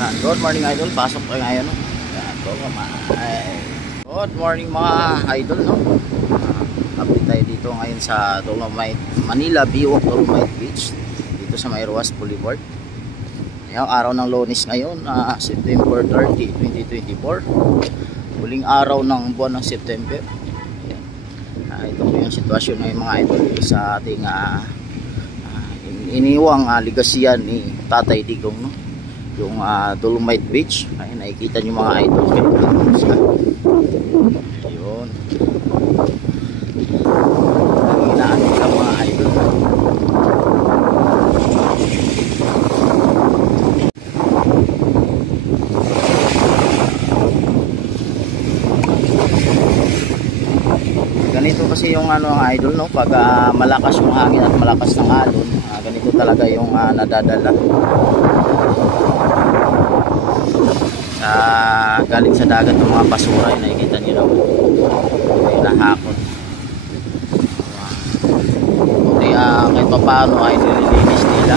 Yan. Good morning idol, pasok tayo ngayon no? Yan, good morning mga idol no? Update tayo dito ngayon sa Dolomite, Manila Biwak Dolomite Beach dito sa Mayruas Boulevard. Yan, araw ng Lunes ngayon, September 30, 2024, huling araw ng buwan ng September. Yan. Ito po yung sitwasyon ng mga idol sa ating iniwang ligasiyan ni Tatay Digong no? Yung Dolomite Beach. Ay, nakikita nyo mga idol kayo. Ayun, hinahanap lang mga idol. Ganito kasi yung idol no, pag malakas yung hangin at malakas ng alon, ganito talaga yung nadadala galing sa dagat ng mga basura. Yung nakikita nyo na may nahakot. Buti kahit pa paano ay nililinis nila.